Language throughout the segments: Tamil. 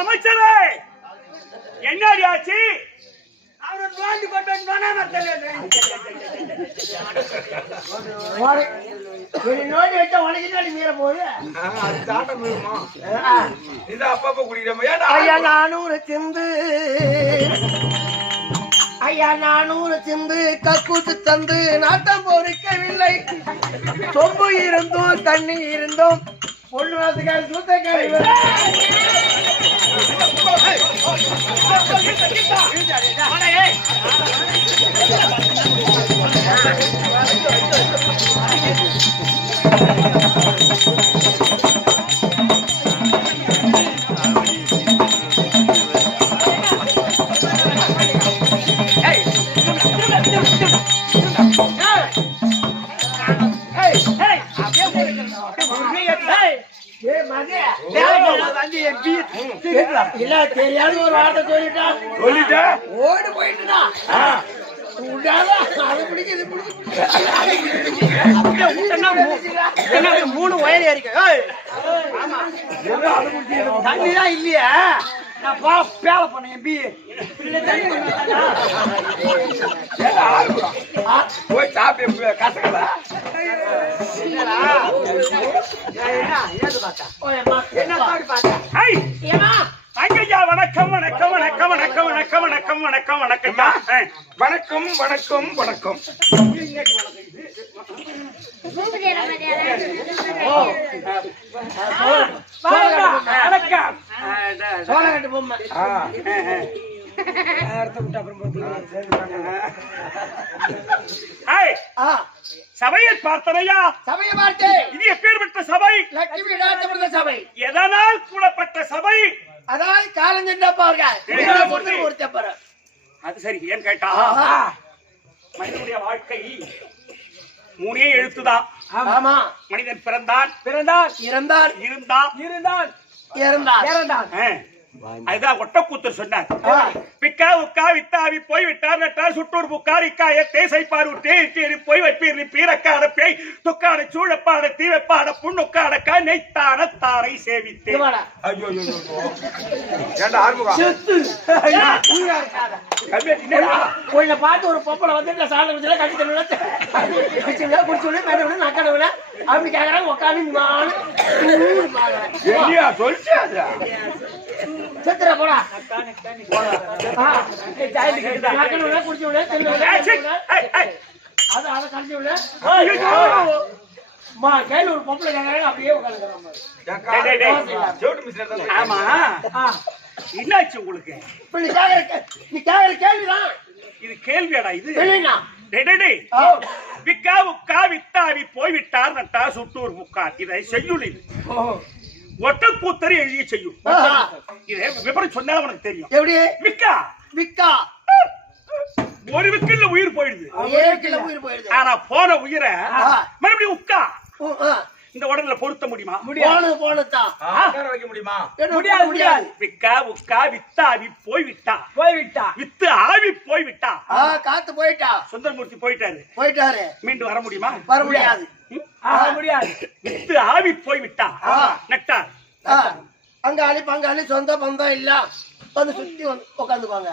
அமைச்சரே என்னடி ஆச்சு? அவனை நோண்டி கொண்டு நோண்டி வச்சா உனக்கு என்ன மீற போகுது? அது தாண்ட முடியுமா? இந்த அப்பப்ப குடிக்கிறோம். ஐயா 400 சிந்து, ஐயா 400 சிந்து கக்கூத்து தந்து நாட்டம் பொறுக்கவில்லை. சொம்பு இருந்தும் தண்ணி இருந்தும் பொண்ணு வாசக்கார சூத்தக்காரி தெரியாது ஒரு வார்த்தை சொல்லிட்டா ஓடி போயிட்டுனா மூணு வயல் ஏறிக்க தண்ணிதான் இல்லையா? நான் பேலை பண்ணேன் பி போய் சாப்பிட்டு கசக்கலா ஐயா வணக்கம் வணக்கம் வணக்கம் வணக்கம் வணக்கம் வணக்கம் வணக்கம் வணக்கம் வணக்கம் வணக்கம் வணக்கம். சோழகட்டு பொம்மை சபையை பார்த்தனையா? சபையை பார்த்தேன். இது எப்பேற்பட்ட சபை? லட்சுமி ராஜபுர சபை. எதனால் கூடப்பட்ட சபை? அதாவது காலஞ்சென்றப்பார்கள் ஒருத்தப்பற. அது சரி. ஏன் கேட்டா மனிதனுடைய வாழ்க்கை மூணே எழுத்துதான். ஆமா. மனிதன் பிறந்தான், இறந்தான், இருந்தான். அதுதான் ஒட்டக்கூத்தர் சொன்னார். பிக்கா உக்கா வித்தாவி போய் விட்டார் நட்டார் சுட்டூர் புக்கார் இக்காய தேசைப்பார் தேடி போய் வைப்பீர் பீரக்காட பேய் துக்காட சூழப்பாட தீவப்பாட புண்ணுக்காட நெய்த்தான தாரை சேவித்தேன். பார்த்து ஒரு பொப்பளை வந்து சாலை கட்டி நக்கடவுல அப்படி கேக்குறாங்க உட்காந்து செத்துற போடா கையில ஒரு பொம்பளை கேக்குறாங்க அப்படியே ஆமா என்னாச்சு உங்களுக்கு? நீ கேக்குற கேள்விதான் இது. கேள்வியாடா இது? விக்கா உக்கா வித்தாவி போய்விட்டார் நட்டார் சுட்டூர் புக்கார். இதை செய்யுள். இது ஒட்டக்கூத்தர் எழுதிய செய்யும். இதை விபரம் சொன்னா உனக்கு தெரியும். எப்படி? விக்கா ஒரு விக்கில் உயிர் போயிடுது. ஆனா போன உயிரை மறுபடியும் உக்கா இந்த உடல்ல பொருத்த முடியுமா? வைக்க முடியுமா? முடியாது. விக்கா உக்கா வித்தாவி போய்விட்டா வித்து ஆவி போய்விட்டா காத்து போயிட்டா சுந்தரமூர்த்தி போயிட்டாரு. மீண்டும் வர முடியுமா? வர முடியாது. வித்து ஆவி போய்விட்டா நட்டார். அங்காளி பங்காளி சொந்த பந்தம் இல்ல வந்து சுத்தி வந்து உட்காந்துக்குவாங்க.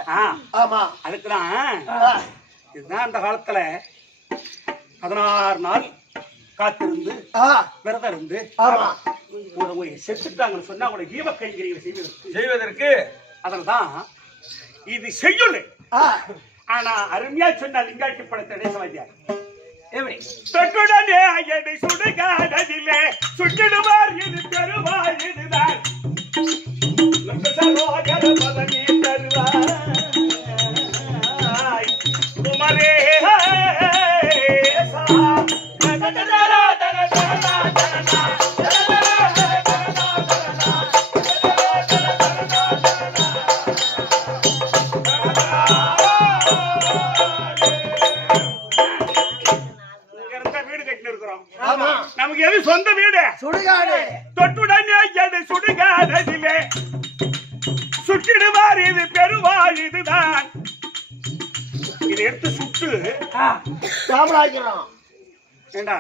ஆமா. அதுக்குதான் இதுதான் அந்த காலத்துல 16 நாள் காத்திருந்து விரதம் இருந்து செத்துட்டாங்கன்னு சொன்னா அவங்க ஈவ கைங்கரிகளை செய்வதற்கு அதனால்தான் இது செய்யுள். ஆனா அருமையா சொன்ன லிங்காட்டி படத்தை தேசவாதியார் தொட்டுடனே ஐயனை சுடுகாடதிலே சுட்டிடுவார் இது பெறுவார் இதுதான் சரோகர பதவி தருவாய் குமரே நமக்கு எது சொந்த வீடு? சுடுகாடு. தொட்டுடனே எது சுடுகாடதிலே சுட்டிடுவார் இது பெறுவார் இதுதான். இதை எடுத்து சுட்டு சாம்பலாக்கிறோம். ஏண்டா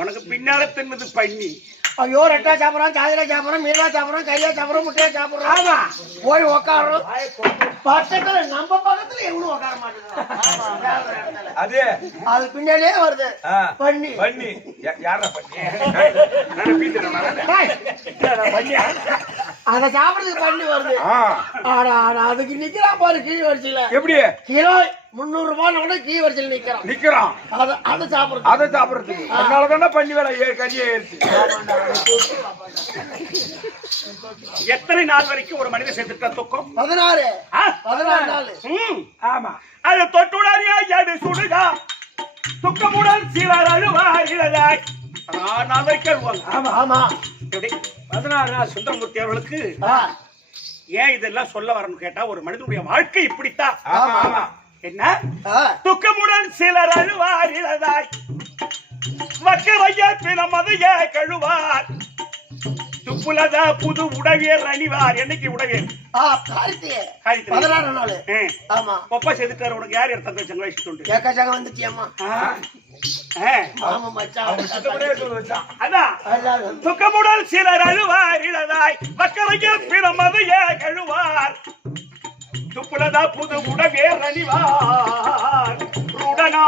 உனக்கு பின்னால தின்னது பண்ணி ஐயோ ரெட்டா சாப்பிடுறோம், சாயரா சாப்பிடுறோம், மீனா சாப்பிடுறோம், கையா சாப்பிடுறோம், முட்டையா சாப்பிடுறோம். ஆமா போய் உக்காடுறோம். பக்கத்துல நம்ம பக்கத்துல எவ்வளவு உட்கார மாட்டேங்குது. அது அது பின்னாலே வருது பண்ணி. பண்ணி யாரா பண்ணி அத சாப்பிடுறதுக்கு பண்ணி வருது. ஆனா அதுக்கு நிக்கிறான் பாரு கீழ் வரிசையில. எப்படி கிலோ 300 ரூபாய் கீழ் வரிசையில் நிக்கிறான் அதை சாப்பிடுறது. அதை சாப்பிடுறதுக்கு அதனாலதானே பண்ணி வேலை கறியே ஏறிச்சு. எத்தனை நாள் வரைக்கும் ஒரு மனிதன் செத்துட்டா துக்கம்? 16 நாள். ஆமா அது தொட்டுடாரியா எது சுடுகா துக்கமுடன் சீரார் அழுவார் இழதாய் 16 நாள் வரைக்கும் அழுவாங்க. ஆமா ஆமா. எப்படி 16 நாள் சுந்தரமூர்த்தி அவர்களுக்கு ஏன் இதெல்லாம் சொல்ல வரணும்னு கேட்டா, ஒரு மனிதனுடைய வாழ்க்கை இப்படித்தான். ஆமா ஆமா. என்ன துக்கமுடன் சிலர் அழுவார் இழதாய் மக்களைய பிணமதைய கழுவார் துப்புலதா புது உடவியர் அணிவார். என்னைக்கு உடவியர்? 16 நாள். ஆமா. ஒப்பா செதுட்டார். உனக்கு யார் எடுத்த வச்சாங்க? வச்சுட்டு ஏக்காச்சாங்க வந்துட்டியம்மா. ஆமா மச்சான். அதான் துக்கமுடன் சிலர் அழுவார் இழதாய் மக்களைய பிணமதைய கழுவார் துப்புலதா புது உடவியர் அணிவார் உடனா.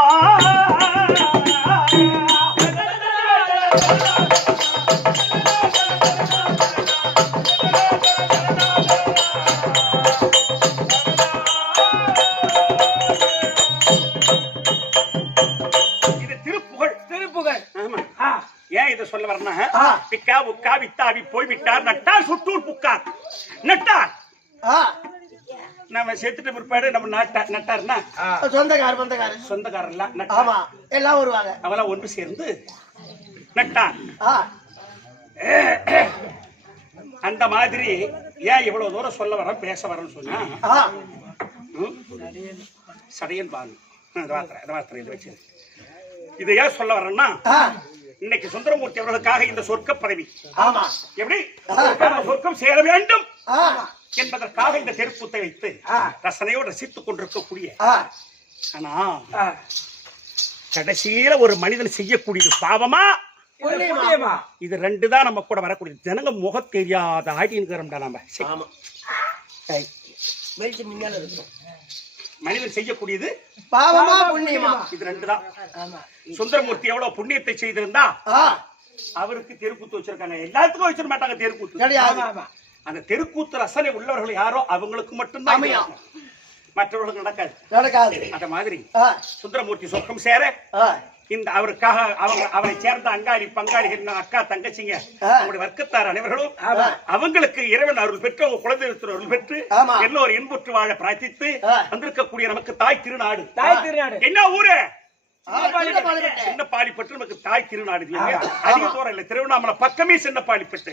ஏன் இதை சொல்ல வரனா, பிக்கா உக்கா வித்தாவி போய் விட்டார் நட்டார் சுட்டூர் புக்கார். நட்டார் நம்ம சேர்த்துட்டு பிற்பாடு நம்ம நட்டார்னா சொந்தக்காரர் எல்லாம் வருவாங்க. அவெல்லாம் ஒன்று சேர்ந்து நட்டார். அந்த மாதிரி ஏன் இவ்வளவு தூரம் சொல்ல வர பேச வரன்னு சொன்னா, சடையன் பாருங்க இதை வச்சு இதை ஏன் சொல்ல வரேன்னா, இன்னைக்கு சுந்தரமூர்த்தி அவர்களுக்காக இந்த சொர்க்க பதவி எப்படி சொர்க்கம் சேர வேண்டும் என்பதற்காக இந்த தெருக்கூத்தை வைத்து ரசனையோடு ரசித்துக் கொண்டிருக்கக்கூடிய, ஆனா கடைசியில ஒரு மனிதன் செய்யக்கூடியது பாவமா இது ரெண்டு தான் நம்ம கூட வரக்கூடியது. ஜனங்க முக தெரியாத ஆடிங்கிறோம்டா நம்ம. மனிதன் செய்யக்கூடியது பாவமா புண்ணியமா? இது ரெண்டு தான். சுந்தரமூர்த்தி எவ்வளவு புண்ணியத்தை செய்திருந்தா அவருக்கு தெருக்கூத்து வச்சிருக்காங்க. எல்லாத்துக்கும் வச்சிட மாட்டாங்க தெருக்கூத்து. அந்த தெருக்கூத்து ரசனை உள்ளவர்கள் யாரோ அவங்களுக்கு மட்டும்தான், மற்றவர்களுக்கு நடக்காது. அந்த மாதிரி சுந்தரமூர்த்தி சொர்க்கம் சேர இந்த அவருக்காக அவரை சேர்ந்த அங்காளி பங்காளிகள் அக்கா தங்கச்சிங்க அவருடைய வர்க்கத்தார் அனைவர்களும் அவங்களுக்கு இறைவன் அருள் பெற்று அவங்க குலதெய்வத்தின் அருள் பெற்று எல்லோரும் இன்புற்று வாழ பிரார்த்தித்து வந்திருக்கக்கூடிய நமக்கு தாய் திருநாடு. என்ன ஊரு? சின்ன பாலிப்பட்டு. நமக்கு தாய் திருநாடு இல்லையா? அதிக தூரம் இல்லை, திருவண்ணாமலை பக்கமே சின்ன பாலிப்பட்டு.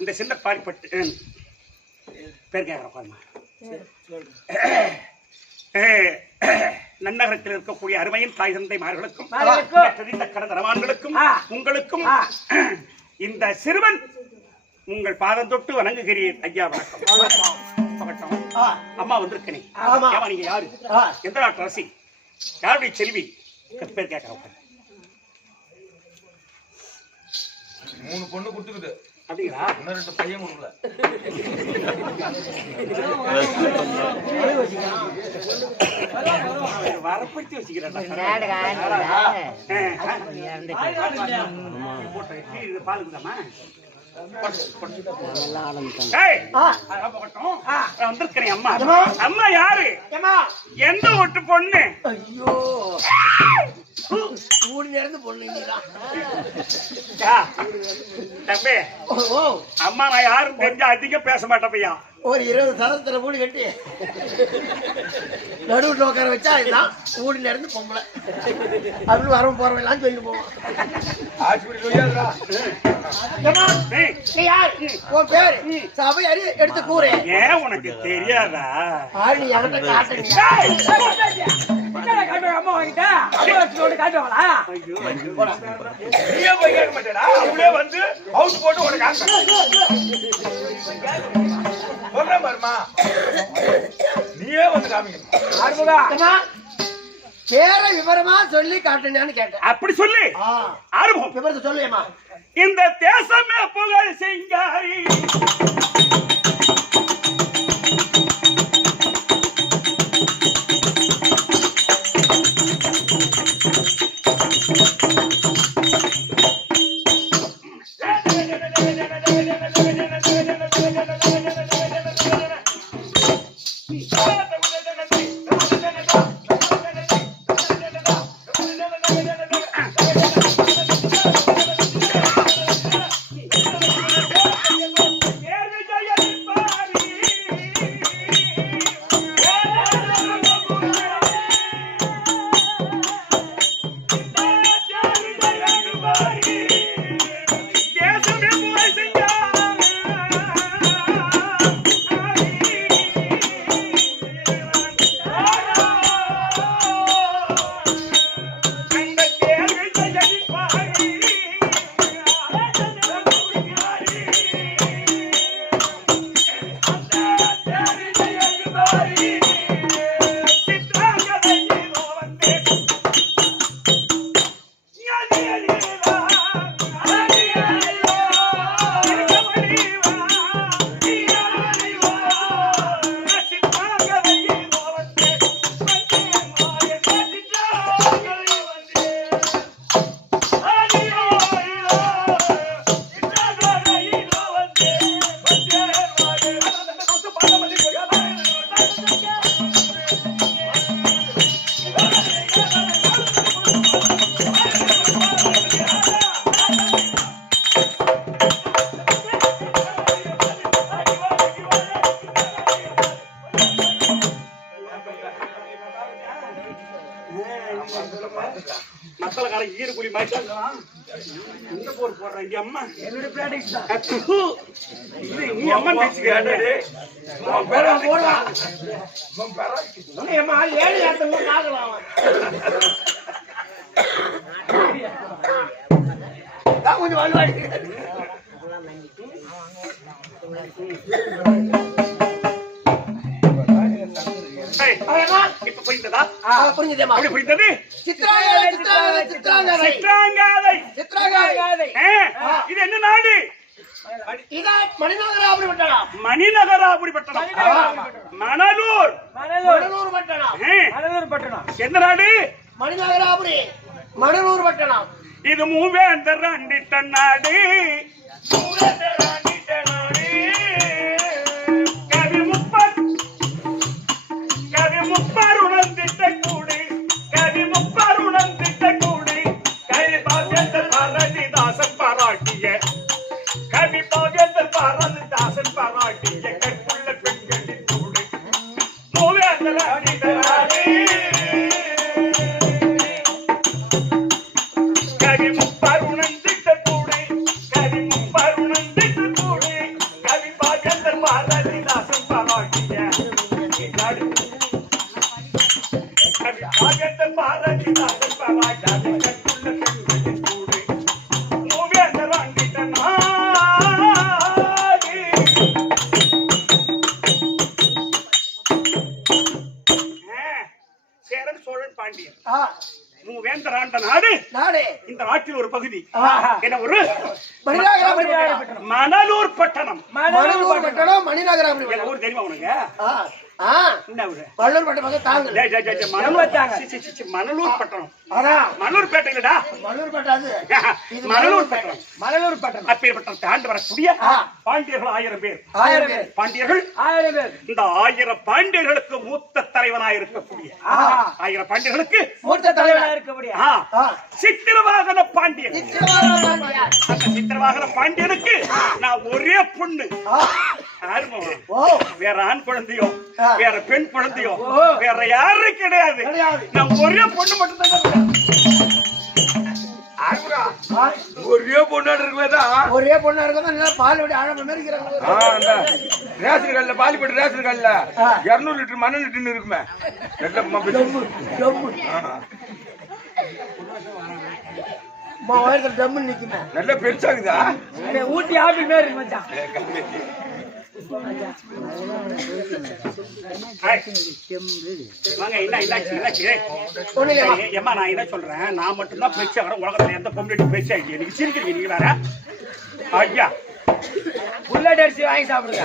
இந்த சின்ன பாலிப்பட்டு பேர் கேட்கிறேன். நன்னகரத்தில் இருக்கக்கூடிய அருமையின் தாய் தந்தைமார்களுக்கும் கடந்த ரவான்களுக்கும் உங்களுக்கும் இந்த சிறுவன் உங்கள் பாதம் தொட்டு வணங்குகிறேன். ஐயா வணக்கம். அம்மா வந்திருக்கேன். நீங்க யாரு? எந்த நாட்டு அரசி? யாருடைய செல்வி? பேர் கேட்கிறேன். 3 பொண்ணு கொடுத்துக்குது. அப்படிங்களா? இன்னும் 2 பையன் கொடுக்கல. வரப்படுத்தி வச்சுக்கிறேன். பாலுக்குதாமா வந்திருக்கிறேன். அம்மா அம்மா யாரு? எந்த வீட்டு பொண்ணு? ஐயோ ஊடி நேர்ந்து பொண்ணு. தம்பி அம்மா நான் யாரும் தெரிஞ்சா அதிகம் பேச மாட்டேன் பையா. ஒரு 20 சதத்துல ஊடி கட்டி நடுவுல உட்கார வச்சா இதுதான் ஊடி நேர்ந்து பொம்பளை அப்படின்னு வர போறவெல்லாம் சொல்லி போவோம். உன் பேரு சபை அறி எடுத்து கூறு. ஏன் உனக்கு தெரியாதா? நீ என்கிட்ட காட்டுங்க. அம்மா வாங்கிட்ட காட்டுவாங்களா? அப்படியே வந்து அவுட் போட்டு உனக்கு சொல்றேன் பாருமா, நீயே வந்து காமிங்க. பேரை விவரமா சொல்லி காட்டுனான்னு கேட்டேன். அப்படி சொல்லி ஆரம்பம். விவரத்தை சொல்லுமா. இந்த தேசமே புகழ் சிங்காரி மத்தலக்காரன் ஈரக்குழி மாட்டா இந்த போர் போடுற இங்க அம்மா என்னோட பிராக்டிஸ் தான். நீ அம்மா பேசிக்கிறேன் ஏழு இடத்துல பார்க்கலாம். கொஞ்சம் வலுவாடி இப்ப புரிந்ததா? புரிஞ்சதேமா. அப்படி புரிந்தது? சித்ராங்காதை. இது என்ன நாடு? மணிநகராபுரி பட்டணம். மணிநகராபுரி பட்டணம். மணலூர். மணலூர் பட்டணம். எந்த நாடு? மணிநகராபுரி மணலூர் பட்டணம். இது மூவேந்தர் அண்டிட்ட நாடு. கவி முப்பருணம் திட்ட கூடு. கவி முப்பருணம் திட்ட கூடு. கவி பாவேந்தர் பாரதிதாசன் பாராட்டிய கவி பாவேந்தர் பாரதிதாசன் பாராட்டிய கற்புள்ள பெண்களின் கூடு. மூவேந்தர் அண்டிட்ட நாடு. கவி முப்பருணம் திட்ட கூடு. கவி முப்பருணம் திட்ட கூடு. கவி பாவேந்தர் பாரதிதாசன் பாராட்டிய நாடு. பாவேந்தர் பாரதிதாசன் பாராட்டாத கற்புள்ள பெண்களின் கூடு. மூவேந்தர் அண்டிட்ட நாடு. சேரன் சோழன் பாண்டியன் மூவேந்தர் ஆண்ட நாடு. இந்த நாட்டில் ஒரு பகுதி என்ன ஒரு மணலூர் பட்டணம். மணிநகராபுரி ஊர் தெரியுமா உனக்கு? என்ன ஊரு? மணலூர் பட்டணம் தாங்க. மணலூர் பட்டணம். மணலூர் பேட்டை இல்லடா. மணலூர் பட்டாது. மணலூர் பட்டணம். மணலூர் பட்டணம். அப்பேற்பட்ட தாண்டி வரக்கூடிய பாண்டியர்கள் 1000 பேர். பாண்டியர்கள் இந்த 1000 பாண்டியர்களுக்கு மூத்த தலைவனாய் இருக்கக்கூடிய 1000 பாண்டியர்களுக்கு மூத்த தலைவனாய் இருக்கக்கூடிய சித்திரவாகன பாண்டியன். அந்த சித்திரவாகன பாண்டியனுக்கு நான் ஒரே பொண்ணு. வேற ஆண் குழந்தையோ வேற பெண் குழந்தையோ வேற யாரும் கிடையாது. நான் ஒரே பொண்ணு மட்டும் தான். ஒரே பொண்ணாடு இருக்குதான். ஒரே பொண்ணா இருக்கா பால் விட ஆழம் மாதிரி இருக்கிறாங்க. ரேஷன் கல்ல பால் போட்டு ரேஷன் கல்ல 200 லிட்டர் மண்ணெண்ணெய் லிட்டர் இருக்குமே. டம்மு நிக்குமே. நல்ல பெருசாகுதா? ஊட்டி ஆப்பிள் மாதிரி இருக்கு மச்சான். வாங்க, என்னாச்சு? ஒண்ணு இல்லையா ஏம்மா, நான் என்ன சொல்றேன், நான் மட்டும்தான் பேச்சு வர உலகத்துல எந்த பொம்பளை பேச்சு ஆகி நீங்க சிரிக்கிறீங்க, நீங்க வேற. ஐயா, புல்லட் அடிச்சு வாங்கி சாப்பிடுங்க.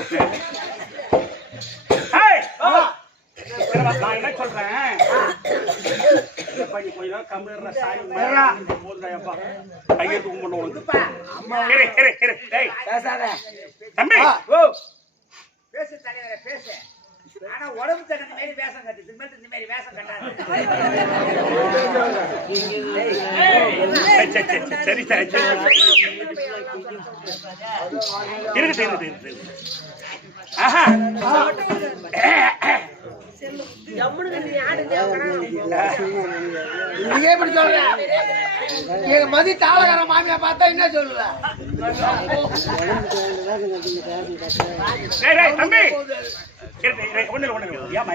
ஏய், நான் என்ன சொல்றேன், கொஞ்சம் கம்மியா சாமி போதுப்பா, கையெழுத்து கும்பிடணும் உனக்கு. இரு, டேய் பேசாத தம்பி. ஓ பேசு தலைவரே பேசு. ஆனா உடம்பு தகுந்த மாதிரி வேஷம் கட்டு, சிமெண்ட் இந்த மாதிரி வேஷம் கட்டாது. சரி இருக்கு. ஆஹா, நீங்க எப்படி சொல்ற? எங்க மதி தாளகார மாமியா பார்த்தா என்ன சொல்லுவ? தம்பி ஒண்ணு ஏமா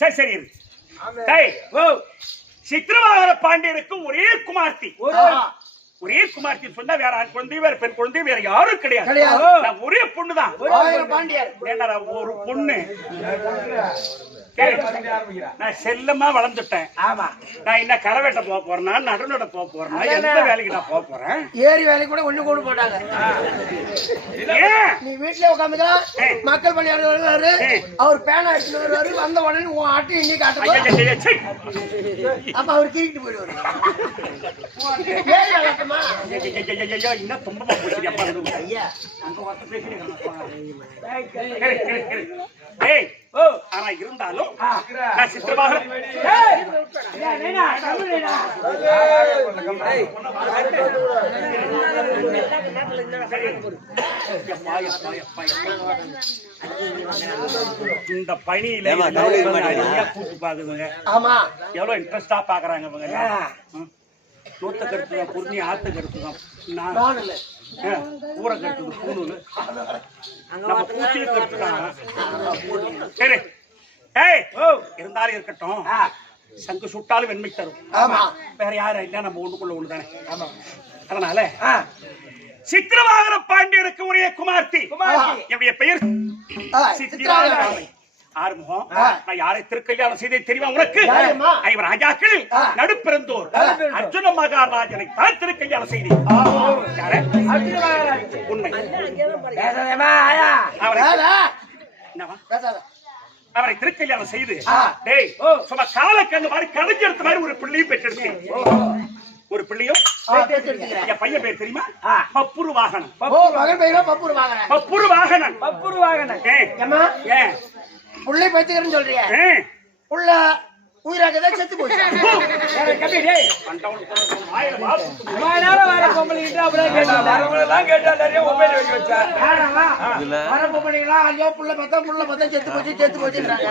சரி சித்திரவாகர பாண்டியனுக்கு ஒரே குமார்த்தி. ஒரே குமார்த்தி சொன்னா வேற ஆண் குழந்தை, வேற பெண் குழந்தை, வேற யாரும் கிடையாது. நான் ஒரே பொண்ணுதான். பாண்டியர் ஒரு பொண்ணு. நான் செல்லமா வளர்ந்துட்டேன். ஆமா, நான் என்ன கரவேட்ட போக போறேன்னா, நடுநட போக போறேன்னா, எந்த வேலைக்கு நான் போக போறேன்? ஏரி வேலைக்கு கூட ஒண்ணு கொண்டு போட்டாங்க. நீ வீட்டுல உட்காந்துக்கலாம், மக்கள் பணியாளர் வருவாரு, அவர் பேனா எடுத்துட்டு வருவாரு, வந்த உடனே உன் ஆட்டு எங்கே காட்டுவாரு, அப்ப அவர் கிரிக்கிட்டு போயிடுவாரு. ஏரி வேலைக்குமா இன்னும் துன்பமா போச்சு அப்பா. ஐயா ஆனா இருந்தாலும் நான் சித்திரமாக இந்த பணியில கூட்டு பாக்குதுங்க. ஆமா, எவ்வளவு இன்ட்ரெஸ்டா பாக்குறாங்க இவங்க. நூத்த கருத்து தான், புரிஞ்சு ஆத்து கருத்து தான், ஊரை கருத்து பூணூல், நம்ம பூச்சியை கருத்து தான். சரி, இருந்தாலும் இருக்கட்டும். சங்கு சுட்டாலும் வெண்மை தரும். வேற யாரும் இல்ல, நம்ம ஒண்ணுக்குள்ள ஒண்ணுதானே. அதனால சித்திரவாகர பாண்டியனுக்கு ஒரே குமார்த்தி. என்னுடைய பெயர் சித்திராங்கராமை. ஆறுமுகம். நான் யாரை திருக்கல்யாணம் செய்தே தெரியுமா உனக்கு? ஐவர் ராஜாக்கள் நடுப்பிறந்தோர் அர்ஜுன மகாராஜனை தான் திருக்கல்யாணம் செய்தேன். உண்மை. அவரை திருக்கல்யாணம் செய்து சும்மா காலக்கண்ணு மாதிரி கடைஞ்செடுத்த மாதிரி ஒரு பிள்ளையும் பெற்றெடுத்தேன். ஒரு பிள்ளையும். என் பையன் பேர் தெரியுமா? பப்புரு வாகனன். பப்புரு வாகனன். ஏன் புள்ளை பத்துக்கிறேன்னு சொல்றியா? புள்ள உயிராகதான் செத்து போச்சு. செத்து போச்சுன்றாங்க.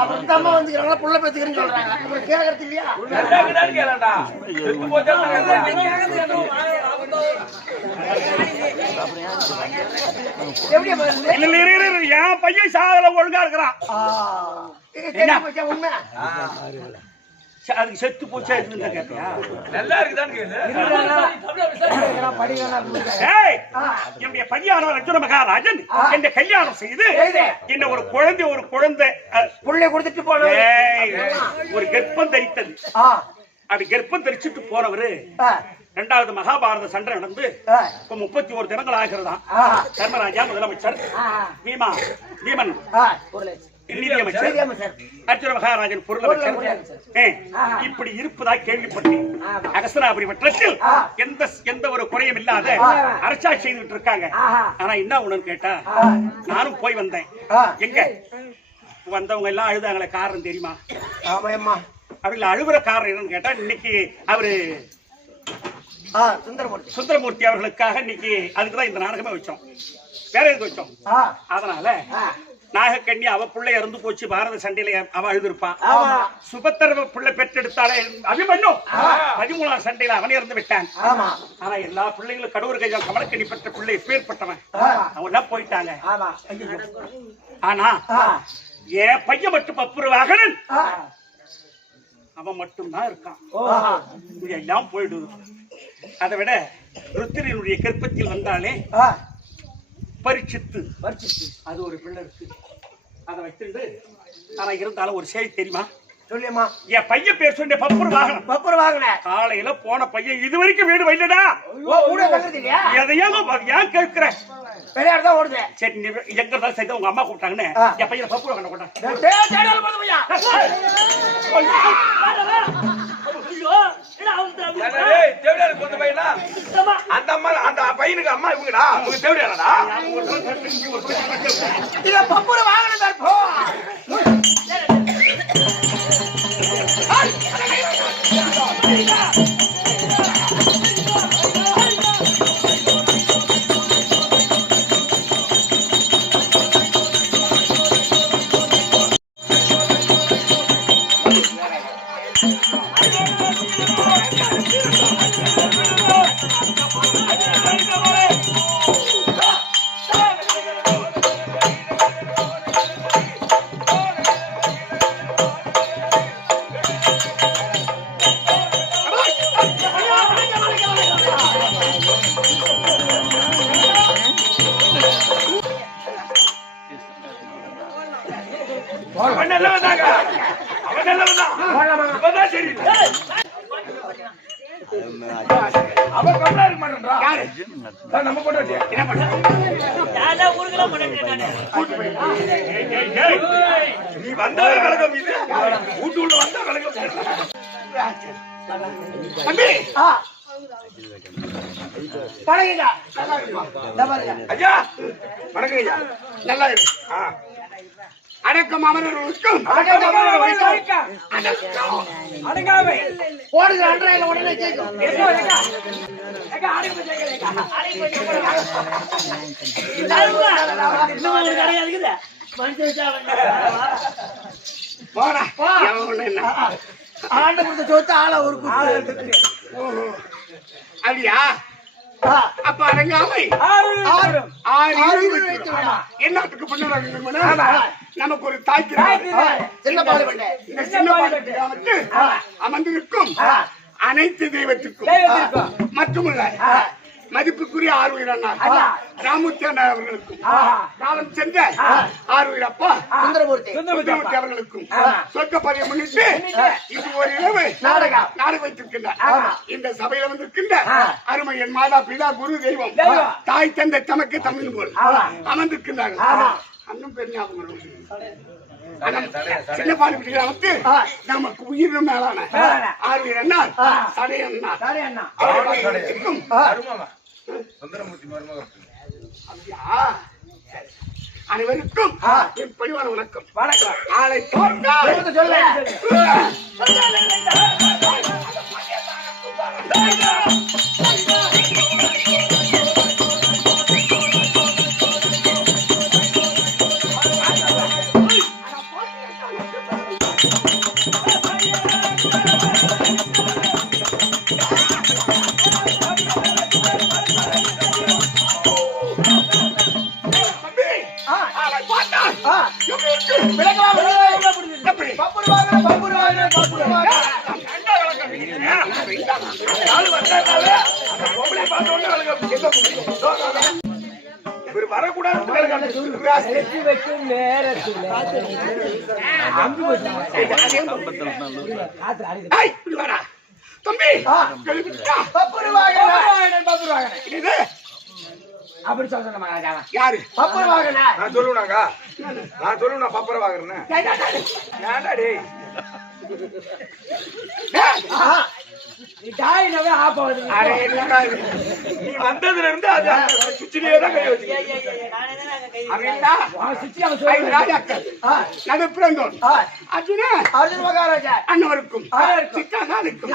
அப்புறம் தம்மா வந்துக்கிறாங்களா புள்ள பத்துக்கிறேன்னு சொல்றாங்க. அப்புறம் கேட்கறது இல்லையா? என் பையன் சாகல ஒழுங்கா இருக்கிறான். உண்மை அதுக்கு செத்து போச்சா கேட்டியா? நல்லா இருக்குதான்னு என்னுடைய பையனான அர்ஜுன மகாராஜன் என்னை கல்யாணம் செய்து என்ன ஒரு குழந்தை புள்ளை கொடுத்துட்டு போன ஒரு கர்ப்பம் தரித்தது. அப்படி கர்ப்பம் தரிச்சுட்டு போனவரு இரண்டாவது மகாபாரத சண்டை நடந்து 31 தினங்கள் ஆகிறதா. தர்மராஜா முதலமைச்சர், பீமன் நிதியமைச்சர், அர்ஜுன மகாராஜன் பொருளமைச்சர் இப்படி இருப்பதா கேள்விப்பட்டேன். அகஸ்தனாபுரி வட்டத்தில் எந்த ஒரு குறையும் இல்லாத அரசாட்சி செய்துட்டு இருக்காங்க. ஆனா என்ன ஒண்ணுன்னு கேட்டா, நானும் போய் வந்தேன். எங்க வந்தவங்க எல்லாம் அழுதாங்களே, காரணம் தெரியுமா? அப்படி அழுகுற காரணம் என்னன்னு கேட்டா, இன்னைக்கு அவரு சுந்தரமூர்த்தி அவர்களுக்காக இன்னைக்கு அதுக்குதான் இந்த நாடகமே வச்சோம். வேற எதுக்கு வச்சோம்? அதனால நாகக்கண்ணி அவ பிள்ளை இறந்து போச்சு, பாரத சண்டையில அவ அழுதுருப்பா. சுபத்திர பிள்ளை பெற்றெடுத்தாலே அபிமன்யு 13ஆம் சண்டையில அவன் இறந்து விட்டான். ஆனா எல்லா பிள்ளைங்களும் கடவுர் கையால் கமலக்கண்ணி பெற்ற பிள்ளை பேர்பட்டவன் அவங்க எல்லாம் போயிட்டாங்க. ஆனா என் பையன் மட்டும் பப்புரு வாகனன் அவன் மட்டும்தான் இருக்கான். எல்லாம் போயிடுது. அதை விட ருத்திரனுடைய கற்பத்தில் வந்தாலே ஆ, பரீட்சித்து வச்சிச்சு. அது ஒரு பிள்ளை இருக்கு. அதை வச்சிருந்து ஆனா இருந்தாலும் ஒரு செய்தி தெரியுமா? சொல்லியம்மா. என் பையன் பேர் சொன்ன பப்புர் வாகனம் பப்பர் வாங்கினேன். காலையில போன பையன் இது வரைக்கும் வீடு வைலடா. ஓ, ஊட தங்குறது இல்லையா? எதையாவது ஏன் கேட்கிற? பெரியார் தான் ஓடுது. சரி நீ எங்க இருந்தாலும் சரி உங்க அம்மா கூப்பிட்டாங்கன்னு ஆ. என் பையனை பப்புர் வாகனம் கொண்டா. டேய், தேடால போறது பையா. ஏய், தேவடியாரு கொண்டு பையனா? அந்த அம்மா அந்த பையனுக்கு அம்மா இவங்கடா. உங்க தேவடியாரடா? இத பப்பர் வாங்கினது தான் போ. அவன் நல்லவன்தாங்க. அவன் நல்லவன்தான். இப்பதான் தெரியுது. அவன் கம்மியா இருக்க மாட்டான்டா. நம்ம போட்டு வச்சு என்ன பண்ண? நீ வந்த கலகம் இது. வீட்டு உள்ள வந்த கலகம். தம்பி, ஆ. பழகுங்க. இந்த பாருங்க. ஐயா வணக்கம் ஐயா. நல்லா இரு. அடக்கம் அமரர்களுக்கும் அடங்காமை ஓடுது அன்றையில உடனே கேட்கும். போடா. ஆண்டு கொடுத்த சொத்து ஆளை ஒரு அப்படியா? அப்ப அடங்காமை என்னத்துக்கு பண்ண நமக்கு ஒரு தாய்க்கிறார். சின்ன பாடுபட்ட இந்த சின்ன பாட்டு கிராமத்தில் அமர்ந்திருக்கும் அனைத்து தெய்வத்திற்கும் மட்டுமல்ல மதிப்புக்குரிய ஆர்வீர் அண்ணா ராமூர்த்தி அண்ணா அவர்களுக்கும் காலம் சென்ற ஆர்வீர் அப்பா சுந்தரமூர்த்தி அவர்களுக்கும் சொர்க்க பதிவை முன்னிட்டு இது ஒரு இரவு நாடகம் வைத்திருக்கின்றார். இந்த சபையில வந்திருக்கின்ற அருமை என் மாதா பிதா குரு தெய்வம் தாய் தந்தை தமக்கு தமிழ் போல் அமர்ந்திருக்கின்றார்கள். அண்ணன் பேர் ஞாபகம் சின்ன பாடுபட்டு கிராமத்து நமக்கு உயிர் மேலான ஆர்வீர் அண்ணா சடையண்ணா அனைவருக்கும் என் பணிவான வணக்கம். ஆளை சொல்ல வரக்கூடாது. தம்பி அப்படி சொல்றேன் யாரு பப்பர் வாங்கின நான் சொல்லுவாங்க. நான் சொல்லுவேன் பப்பரை வாங்குறேன்னு. ஏன்டா டேய் நீ வந்ததுல இருந்து அது சுச்சிலேயே தான் கை வச்சுக்க. அர்ஜுன் மகாராஜா அன்னவருக்கும் சித்தாதானுக்கும்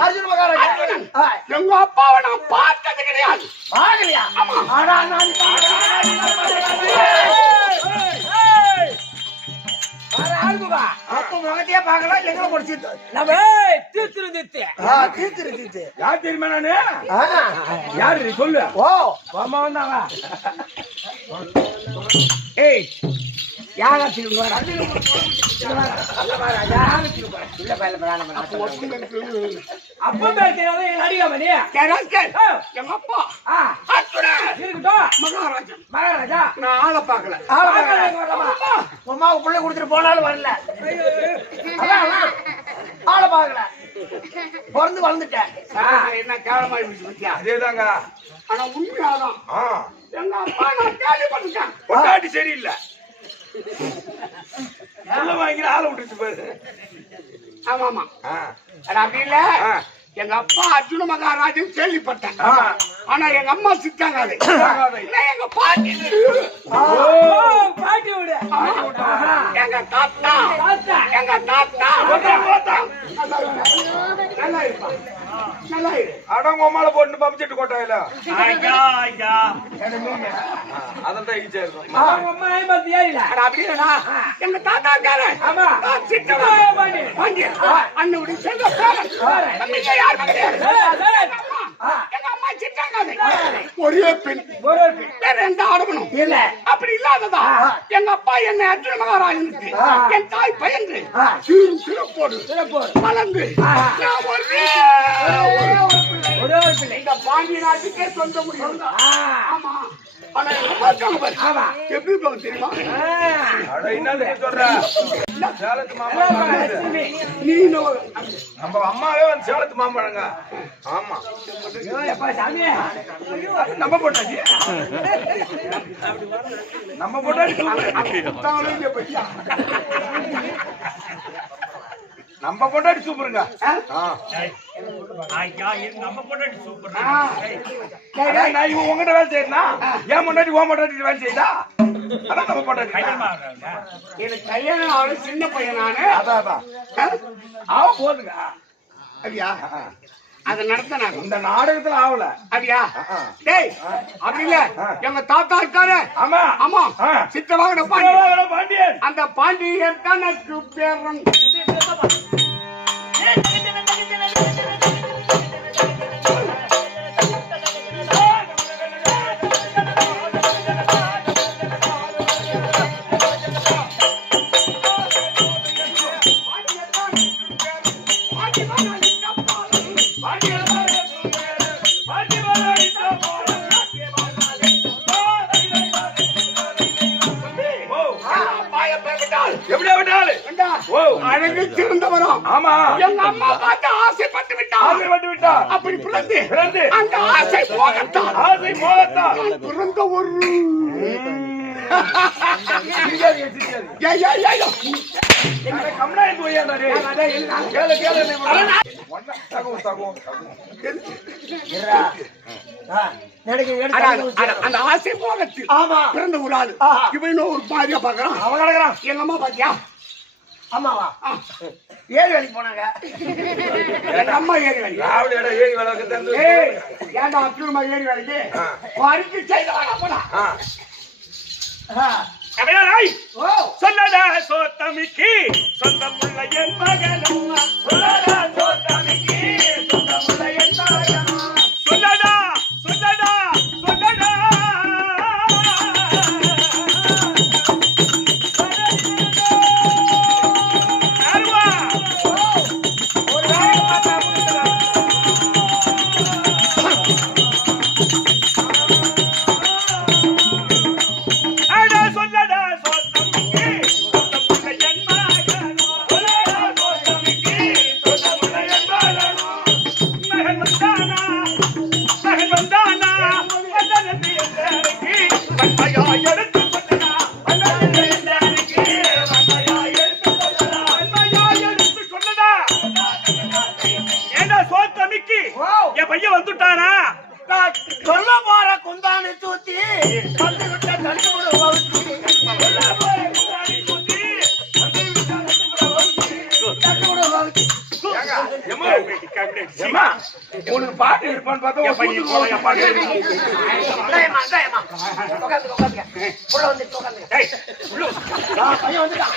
அர்ஜுன் மகாராஜா எங்க அப்பாவை நான் பார்த்தது கிடையாது. அப்ப முகத்தையே பார்க்கலாம் எங்களை முடிச்சு யார் தெரியுமா நானு? யாரு நீ சொல்லு. ஓ மாமா வந்தாங்க. ஏய் யாரா திரும்ப அப்பா அடிக்காமணி எங்க அப்பா மகாராஜன் மகாராஜா நான் ஆளை பார்க்கல உமாவுக்கு பிள்ளை கொடுத்துட்டு போனாலும் வரல ஆளை பார்க்கல பிறந்து வளர்ந்துட்டேன் என்ன கேவலமா இருந்துச்சு அதேதாங்க. ஆனா உண்மையாதான் எங்க அப்பா நான் கேள்விப்பட்டிருக்கேன் பொண்டாட்டி சரியில்லை. உள்ள வாங்கிற ஆளை விட்டுச்சு பாரு. ஆமா ஆமா அப்படி இல்ல எங்க அப்பா அர்ஜுன மகாராஜன் கேள்விப்பட்டேன் ஆனா எங்க அம்மா சித்தாங்க அது எங்க பாட்டி பாட்டி விடு எங்க தாத்தா எங்க தாத்தா நல்லா இருப்பா நல்லா இரு அடங்க உமால போட்டு பம்பிச்சிட்டு கொட்டாயில அதான் ஈஸியா இருக்கும். அப்படி இல்லடா எங்க தாத்தா இருக்காரு சித்தவா அண்ணன் விடு செல்ல தம்பிங்க யார் எங்க அம்மா சித்தாங்க ஒரே பெண் வேற எந்த ஆடணும் இல்ல அப்படி இல்லாததா எங்க அப்பா என்னை அர்ஜுன மகாராஜனுக்கு என் தாய் பயந்து சீரும் சிறப்போடு வளர்ந்து நான் ஒரே இந்த பாண்டிய நாட்டுக்கே சொந்த முடியும். ஆமா ஆனா எப்படி தெரியுமா சேலத்து மாம்பழம் நீ நம்ம அம்மாவே வந்து சேலத்து மாம்பழங்க. ஆமா நம்ம பொண்டாட்டி நம்ம பொண்டாட்டி நம்ம பொண்டாட்டி சூப்பருங்க. நம்ம பொண்டாட்டி சூப்பர். நான் இவன் உங்ககிட்ட வேலை செய்யறா ஏன் பொண்டாட்டி ஓ பொண்டாட்டி வேலை செய்தா அதான் நம்ம பொண்டாட்டி. எனக்கு கல்யாணம் ஆளு சின்ன பையன் நானு அதான் ஆ போதுங்க. அப்படியா அத நடத்த இந்த நாடகத்துல ஆகல அப்படியா டேய் அப்படி இல்ல எங்க தாத்தா இருக்காரு ஆமா ஆமா சித்தவாகன பாண்டியன் அந்த பாண்டியன் தனக்கு பேரன் அழகு சிறந்தவரும் ஆமா எங்க அம்மா பார்த்து ஆசைப்பட்டு விட்டார். அப்படி பிறந்து அந்த ஆசை போகத்தான் பிறந்த ஒரு அந்த ஆசை போகத்தில் பிறந்த ஒரு ஆளு இவன் ஒரு மாதிரியா பாக்குறான். அவன் கிடக்குறான். எங்க அம்மா பாத்தியா ஆமாவா ஏழு வேலைக்கு போனாங்க. எங்க அம்மா ஏறி வேலைக்கு ஏன்டா அப்துல்மா ஏறி வேலைக்கு வரிக்கு செய்த சொல்லடா சோத்தமிக்கு சொந்த முள்ள என் மகனும் சொல்லடா சோத்தமிக்கு சொந்த முள்ள என் மகனும் சொல்லடா சொல்லடா சொல்லடா என் பையன் வந்துட்டானா சொல்ல போற குந்தானு தூத்தி வந்து விட்ட தடுத்து உனக்கு பாட்டு இருப்பான்னு பார்த்தா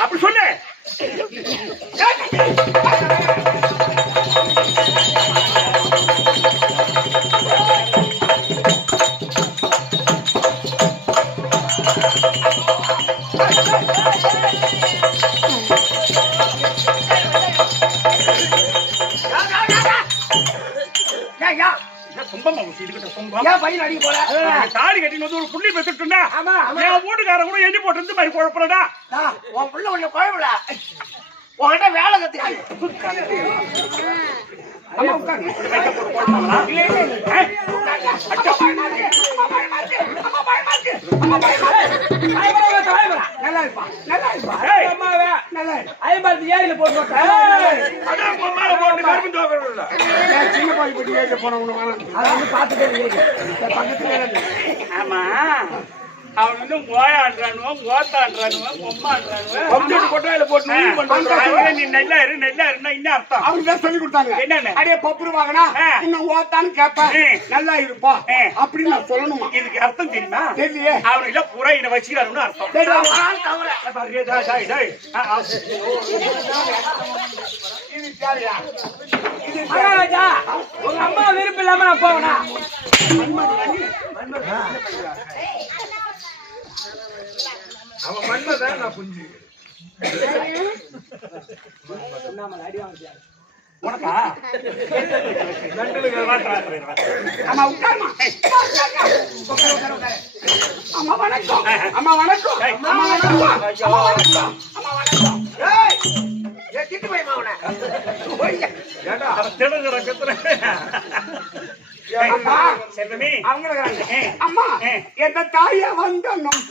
அப்படி சொல்லு. Hey! தும்பமா இதுக்கிட்ட தும்பம் ஏன் பையன் அடிக்க போல தாடி கட்டி வந்து ஒரு புள்ளி பெற்றுட்டா ஆமா என் வீட்டுக்காரன் கூட எண்ணி போட்டு இருந்து மாதிரி குழப்பலடா உன் புள்ள ஒண்ணு குழம்புல உன்கிட்ட வேலை கத்துக்காது அம்மா உட்காரு. நல்லா இருப்பா நல்லா இருப்பா நல்லா சின்ன பாய் பட்டி ஏறி போனவங்க ஆமா அவன் இன்னும் கோயான்றானுவோ கோத்தான்றானுவோ பொம்மான்றானுவோ கொட்டாயில போட்டு நீ நல்லா இருந்தா இன்னும் அர்த்தம் அவங்க தான் சொல்லி கொடுத்தாங்க என்னன்னு அடே பப்புரு வாங்கினா இன்னும் ஓத்தான்னு கேட்பேன் நல்லா இருப்பா அப்படின்னு நான் சொல்லணுமா இதுக்கு அர்த்தம் தெரியுமா தெரியலையே அவனுக்கு புறா என்ன வச்சுக்கிறாருன்னு அர்த்தம் இது தேவையா மகாராஜா உங்க அம்மா விருப்பம் இல்லாம நான் போவனா அவன் மண்மதான் நான் புரிஞ்சு உனக்கா அம்மா உட்காருமா அம்மா வணக்கம் அம்மா வணக்கம் அம்மா வணக்கம் அம்மா வணக்கம் அம்மா வணக்கம் திட்டு போய் மாவன செல்வமே அம்மா எந்த தாய வந்தனும்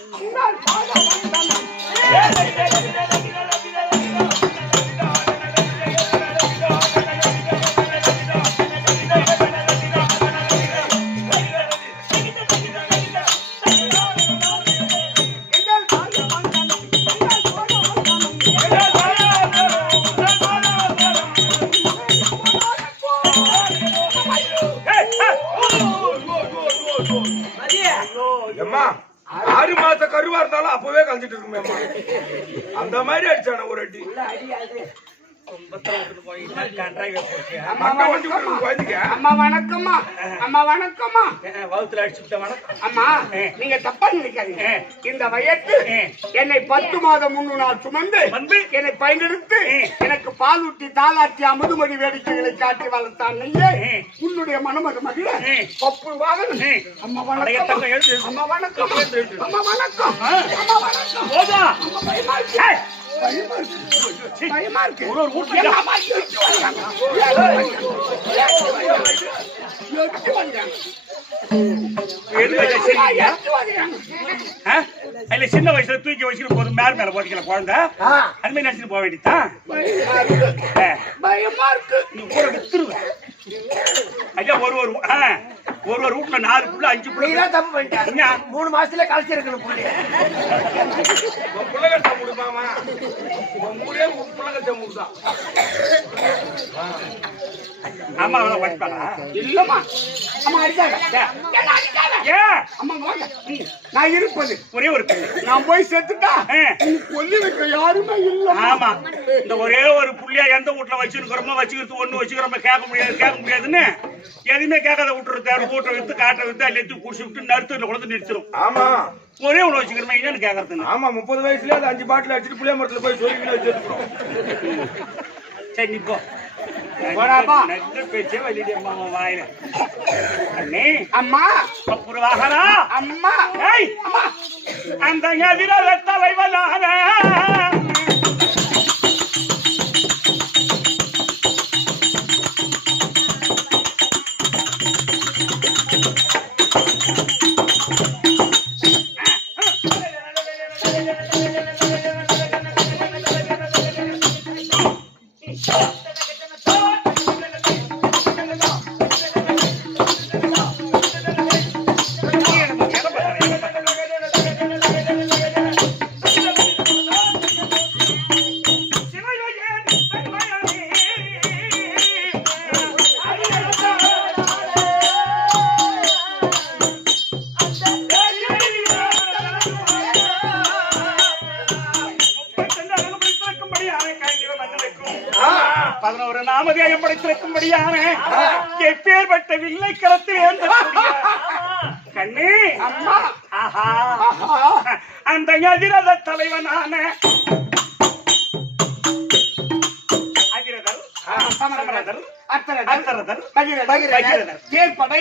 அம்மா 6 மாச கருவா இருந்தாலும் அப்பவே கலந்துட்டு இருக்குமே அம்மா அந்த மாதிரி அடிச்சான ஒரு அடி அம்மா வணக்கம்மா அம்மா வணக்கம்மா வகுத்துல அடிச்சுட்ட வணக்கம் அம்மா நீங்க தப்பா நினைக்காதீங்க இந்த வயசு என்னை 10 மாதம் 3 நாள் சுமந்து என்னை பயனெடுத்து எனக்கு பால் ஊட்டி தாளாட்டி அமுதுமணி வேடிக்கைகளை காட்டி வளர்த்தான் நீயே உன்னுடைய மனமது மகிழ பப்பு வாகனம் அம்மா வணக்கம் அம்மா வணக்கம் அம்மா வணக்கம் அம்மா வணக்கம் போதா அம்மா பயமா இருக்கு பயமா இருக்கு ஒரு ஊட்டியா இல்ல சின்ன வயசுல தூக்கி வச்சுட்டு போதும் மேல போட்டிக்கல குழந்தை அது மாதிரி நினைச்சிட்டு போக வேண்டியதான் பயமா இருக்கு நீ கூட வித்துருவேன் ஐயா ஒரு வீட்டுல 4 புள்ள 5 புள்ள நீதான் தப்பு பண்ணிட்ட 3 மாசத்துல கழிச்சு இருக்கணும் புள்ளி புள்ளகட்ட முடியுமாமா மூணே புள்ளகட்ட முடிதான் ஆமா அவளை படிப்பாளா இல்லம்மா அம்மா அடிச்சாங்க அம்மா நான் இருப்பது ஒரே ஒரு பிள்ளை நான் போய் செத்துட்டா கொல்லி வைக்க யாருமே இல்ல ஆமா இந்த ஒரே ஒரு புள்ளியா எந்த வீட்டுல வச்சிருக்கிறோமோ வச்சுக்கிறது ஒண்ணு வச்சுக்கிறோமோ கேட்க முடியாதுன்னு எதுவுமே கேட்காத விட்டுறது வீட்டை வித்து காட்டை வித்து எல்லாத்தையும் குடிச்சு விட்டு நடுத்துல கொண்டு நிறுத்திடும் ஆமா ஒரே ஒண்ணு வச்சுக்கிறோமா என்னன்னு கேட்கறது ஆமா 30 வயசுல அது 5 பாட்டில் அடிச்சுட்டு புளிய மரத்துல போய் சொல்லி வச்சிருக்கோம் சரி நிப்போ நல்ல பேச்சே வலிடி அம்மா வாயில அண்ணே அம்மா புறவாகரா அம்மா அம்மா அந்த எதிர தலைவனான நாமதேயம் படைத்திருக்கும்படியான எப்பேற்பட்ட வில்லை கரத்தில் கண்ணே அம்மா ஆஹா அந்த எதிரத தலைவனான அதிரதல் சமரதர், அத்தரதர், அத்தரதர், பகிரதர், தேர்ப்படை,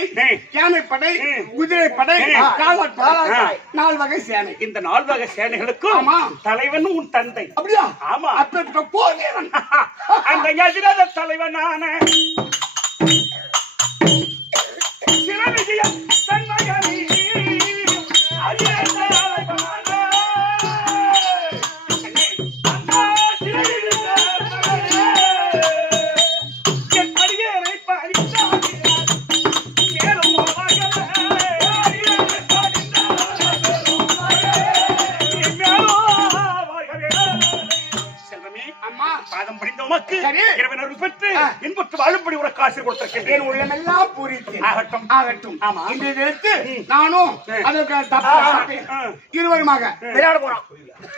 யானைப்படை, குதிரைப்படை, காலாட்படை, 4 வகை சேனை. இந்த 4 வகை சேனைகளுக்கும் தலைவன் உன் தந்தை. அப்படியா? ஆமா. அப்ப போகிறேன். அந்த எதிராத தலைவனான சிவவிஜயம் தன்மகனே வாழும்படி ஒரு காசு கொடுத்திருக்கின்றேன். உள்ளமெல்லாம் பூரித்தேன். ஆகட்டும் ஆகட்டும். ஆமா. இன்றைய தினத்து நானும் அதற்கு இருவருமாக விளையாட போறோம்.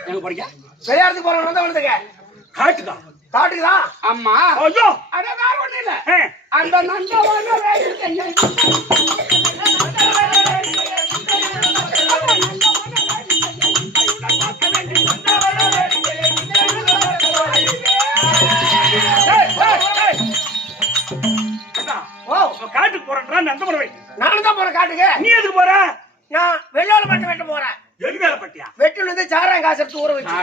எங்க போறீங்க? விளையாடுறதுக்கு போறோம். வந்துங்க காட்டுதா? காட்டுக்குதா? அம்மா ஐயோ அட வேற ஒண்ணு இல்ல. ஆ. அந்த நந்தவன காட்டுக்கு போறேன்றா நந்தமரவை. நானும் தான் போறேன் காட்டுக்கு. நீ எதுக்கு போற? நான் வெள்ளோல மட்டும் வெட்ட போறேன். எதுக்கு வேலை பட்டியா? வெட்டில இருந்து சாராயம் காசு எடுத்து ஊற வச்சு.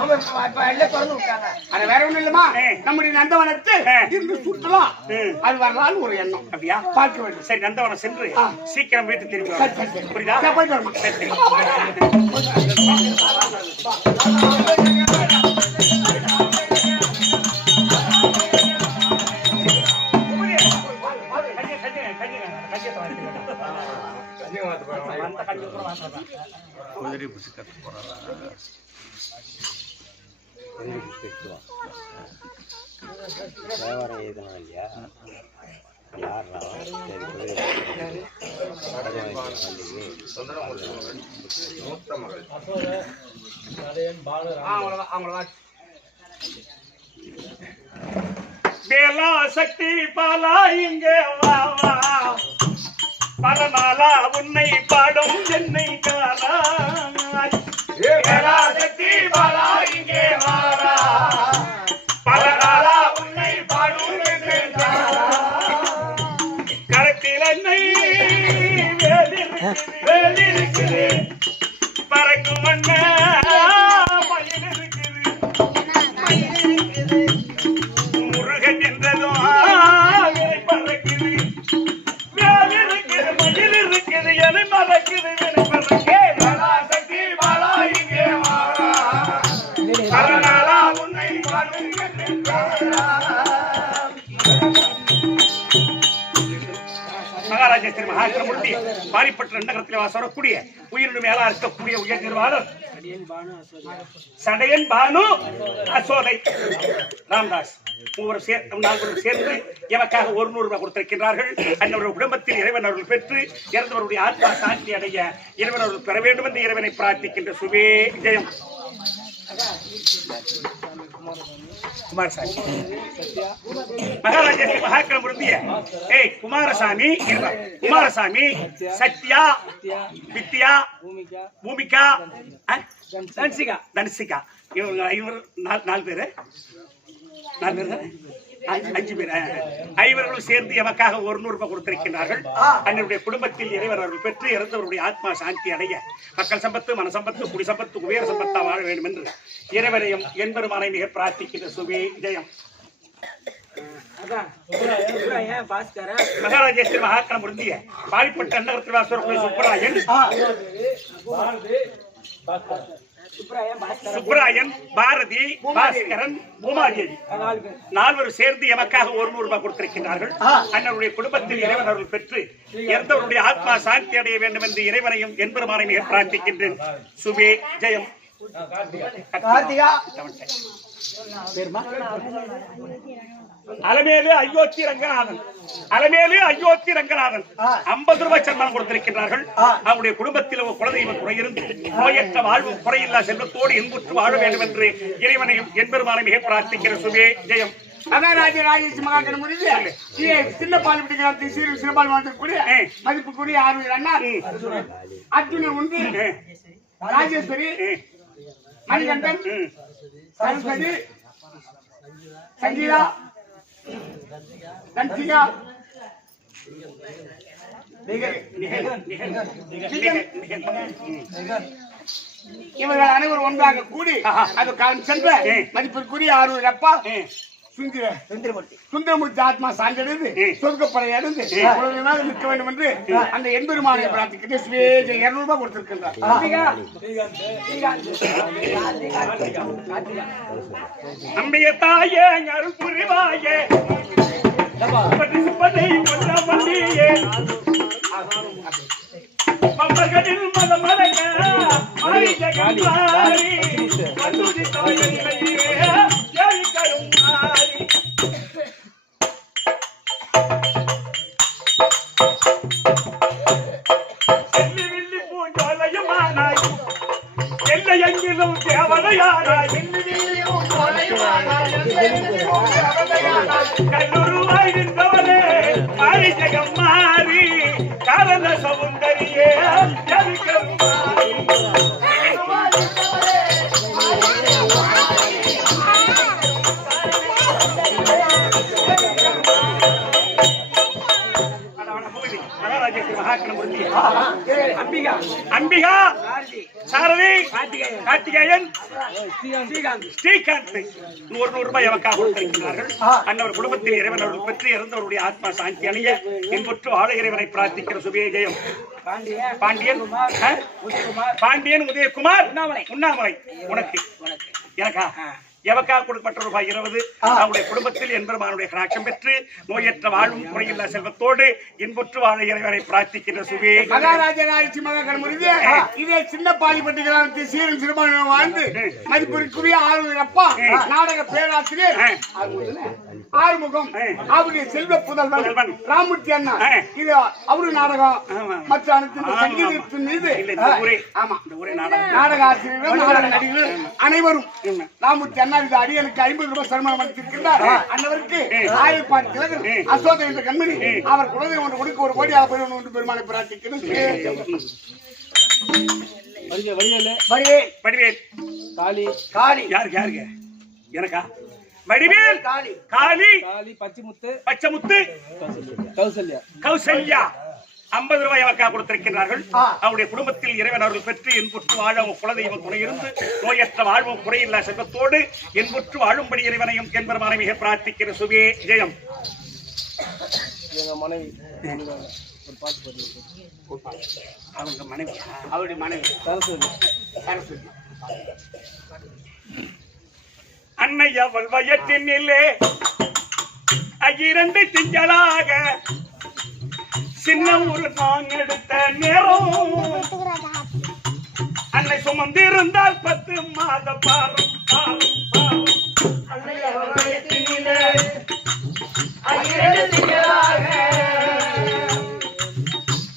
ஆமா, இப்ப எல்லாம் திறந்து விட்டாங்க. அட வேற ஒண்ணு இல்லமா. நம்முடைய நந்தவனத்து இருந்து சுற்றலாம். அது வரலான்னு ஒரு எண்ணம். அப்படியா? பார்க்க வேண்டும். சரி, நந்தவனம் சென்று சீக்கிரம் வீட்டுக்கு திரும்பி வா. புரியுதா? போயிட்டு வரமா. சரி. வேலா சக்தி பாலா இங்கே வா வா, பல நாளா உன்னை பாடும் என்னை காணா. வேலா சக்தி பாலா இங்கே வாரா, பல நாளா உன்னை பாடும் என்னை காணா. கரத்தில் என்னை வேலிருக்குது, பறக்கும் மண்ண மயில் இருக்குது, முருகன் என்றதும் பறக்குது, வேல் இருக்குது, மயில் இருக்குது, என மறக்குது, பறக்கே. சக்தி பாலா இங்கே வாரா, பரநாளா உன்னை பாடும் என்னை காணா. மகாராஜா ஸ்ரீ மகாக்கிரமூர்த்தி பாரிப்பட்ட நகரத்தில் வாசக்கூடிய உயிரினு மேலா இருக்கக்கூடிய உயர் நிர்வாகம் சடையன் பானு அசோதை ராம்தாஸ் நால்வரும் சேர்ந்து எனக்காக 100 ரூபாய் கொடுத்திருக்கின்றார்கள். அன்னவருடைய குடும்பத்தில் இறைவன் அவர்கள் பெற்று இறந்தவருடைய ஆத்மா சாந்தி அடைய இறைவன் அவர்கள் பெற வேண்டும் என்று இறைவனை பிரார்த்திக்கின்ற சுபே ஜெயம். குமாரசாமி மகாராஜா மகாக்கிரமூர்த்திய குமாரசாமி குமாரசாமி சத்யா வித்யா பூமிகா தன்சிகா இவங்க 4 பேரு 5 பேர் ஐவர்களும் சேர்ந்து எமக்காக 100 ரூபாய் கொடுத்திருக்கிறார்கள். அன்றைய குடும்பத்தில் இறைவர் அவர்கள் பெற்று இறந்தவருடைய ஆத்மா சாந்தி அடைய மக்கள் சம்பத்து மன சம்பத்து குடி சம்பத்து குபேர சம்பத்தா வாழ வேண்டும் என்று இறைவரையும் என்பெருமானை மிக பிரார்த்திக்கின்ற சுபே ஜெயம். மகாராஜேஸ்வரி மகாக்கிரமூர்த்திய பாரிப்பட்ட நகரத்தில் வாசக்கூடிய சுப்பராயன் சுப்ராயன் பாரதி பாஸ்கரன் பூமாதேவி 4 சேர்ந்து எமக்காக 100 ரூபாய் கொடுத்திருக்கிறார்கள். அன்னருடைய குடும்பத்தில் இறைவன் அவர்கள் பெற்று இறந்தவருடைய ஆத்மா சாந்தி அடைய வேண்டும் என்று இறைவனையும் என்பெருமானை மிக பிரார்த்திக்கின்றேன் சுபே ஜெயம். கார்த்திகா அலமேலு அயோத்தி ரங்கநாதன் 50 ரூபாய் சன்மானம் கொடுத்திருக்கிறார்கள். அவருடைய குடும்பத்தில் ஒரு குலதெய்வ குறையிருந்து நோயற்ற வாழ்வும் குறையில்லா செல்வத்தோடு இன்புற்று வாழ வேண்டும் என்று இறைவனையும் என்பெருமானை மிக பிரார்த்திக்கிற சுபே ஜெயம். ராஜேஷ் மகாக்கிரமூர்த்தி சின்ன பால் பிடிக்கிற சிறுபால் வாழ்க்கக்கூடிய மதிப்புக்குரிய ஆர்வலர் அண்ணா அர்ஜுனன் ஒன்று ராஜேஸ்வரி மணிகண்டன், சரஸ்வதி, சங்கீதா, தன்சிகா, இவர்கள் அனைவரும் ஒன்றாக கூடி அது சென்ற மதிப்பிற்குரிய ஆர்வலர் அப்பா சுந்தரமூர்த்தி ஆத்மா சான்றடைந்து சொர்க்கப்படை அடைந்து நிற்க வேண்டும் என்று அந்த எம்பெருமானை பிரார்த்திக்கிட்டு 200 ரூபாய் கொடுத்திருக்கின்றார். அம்பிய தாயே அருள் புரிவாயே மகளில் மதமலங்க மாறி ஜெகமாரி கல்லூரி தாயே ஜெய் கருமாரி செல்லி வில்லி பூஞ்சோலையுமானாய் எல்லை எங்கிலும் தேவதையானாய் கல்லூருவாய் நின்றவனே மாறி ஜெகமாரி காரண சௌந்தரியே அம்பிகா, சாரதி, கார்த்திகேயன், ஸ்ரீகாந்த் 100 ரூபாய் அவக்காக கொடுத்திருக்கிறார்கள். அன்னவர் குடும்பத்தில் இறைவன் அவர்கள் பெற்று இறந்தவருடைய ஆத்மா சாந்தி அணிய என்பற்று ஆள இறைவனை பிரார்த்திக்கிற சுபேஜயம். பாண்டியன், உதயகுமார், உண்ணாமலை உனக்கு எனக்கா எவக்காக கொடுக்கப்பட்ட ரூபாய் 20 அவருடைய குடும்பத்தில் என்பெருமானுடைய கடாட்சம் பெற்று நோயற்ற வாழும் குறையில்லா செல்வத்தோடு இன்புற்று வாழ இறைவனை பிரார்த்திக்கின்ற சுவே. மகாராஜராட்சி மகாகணமுடிது இதே சின்ன பாலிப்பட்டி கிராமத்தில் சீரும் சிறுபான்மை வாழ்ந்து மதிப்பிற்குரிய ஆளுநர் அப்பா நாடக பேராசிரியர் ஆறுமுகம் அவருடைய செல்வ புதல்வன் ராமூர்த்தி அண்ணா இது அவரு நாடகம் மற்ற அனைத்து சங்கீதத்தின் மீது நாடக ஆசிரியர்கள் நாடக நடிகர்கள் அனைவரும் ராமூர்த்தி அண்ணா இது அடியனுக்கு 50 ரூபாய் சன்மானம் அளித்திருக்கிறார். அன்னவருக்கு 1000 கிழக்கு அசோக என்ற கண்மணி அவர் குழந்தை ஒன்று கொடுக்க 1 கோடியாக பெறும் என்று பெருமானை பிரார்த்திக்கிறேன். எனக்கா வடிவேல், காளி, பச்சைமுத்து, கௌசல்யா 50 ரூபாய் அவக்காக கொடுத்திருக்கிறார்கள். அவருடைய குடும்பத்தில் இறைவன் அவர்கள் பெற்று என்புற்று வாழ குலதெய்வம் துணை இருந்து நோயற்ற வாழ்வும் குறையில்லா செல்வத்தோடு என்புற்று வாழும்படி இறைவனையும் என்பெருமானை மிக பிரார்த்திக்கிற சுவே ஜெயம். அவங்க மனைவி, அவருடைய மனைவி சரஸ்வதி. அன்னை அவள் வயற்றினிலே 2 திங்களாக சின்ன ஒரு நான் எடுத்த நேரம் அன்னை சுமந்திருந்தால் 10 மாத பாரம் பாரம் பாரம். அன்னை அவள் வயற்றினிலே 2 திங்களாக